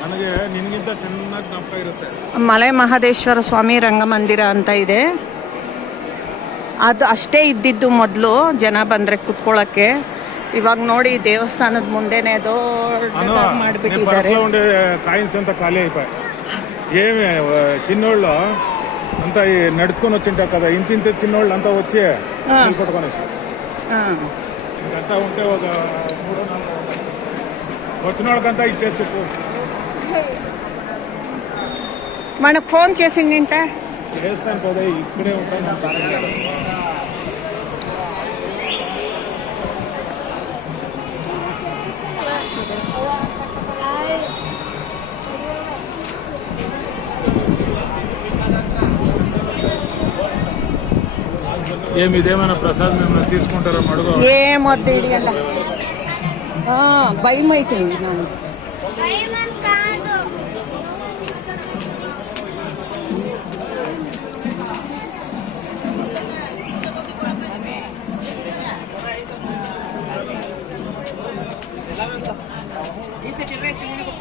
ನನಗೆ ನಿನಗಿಂತ ಚೆನ್ನಾಗಿ ಜ್ಞಾಪಕ ಇರುತ್ತೆ ಮಲೆ ಮಹದೇಶ್ವರ ಸ್ವಾಮಿ ರಂಗಮಂದಿರ ಅಂತ ಇದೆ ಅದು ಅಷ್ಟೇ ಇದ್ದಿದ್ದು ಮೊದಲು ಜನ ಬಂದರೆ ಕುತ್ಕೊಳ್ಳೋಕ್ಕೆ ಇವಾಗ ನೋಡಿ ದೇವಸ್ಥಾನದ ಮುಂದೆನೆ అను ದೊಡ್ಡದಾಗಿ నీ ಮಾಡಿಬಿಟ್ಟಿದ್ದಾರೆ పర్సులో ఉండే కాయిన్స్ అంతా ఖాళీ అయిపోయాయి ఏమి చిన్నోళ్ళు అంతా ఈ నడుచుకొని వచ్చింటారు కదా ఇంత ఇంత చిన్నోళ్ళు అంతా వచ్చి నీళ్ళు కొట్టుకొని వస్తారు ಹಾಂ ఇంకంతా ఉంటే ఒక మూడు నాలుగు వచ్చిన వాళ్ళకంతా ఇచ్చేసి పో. మనకు ఫోన్ చేసిండింటే చేస్తాను కదా ఇక్కడే ఉంటాను నేను తారక ఏమి ఇదేమైనా ప్రసాదం ఏమైనా తీసుకుంటారా అడుగు ఏమొద్దు భయం అవుతుంది నాకు. Dice que el resto es único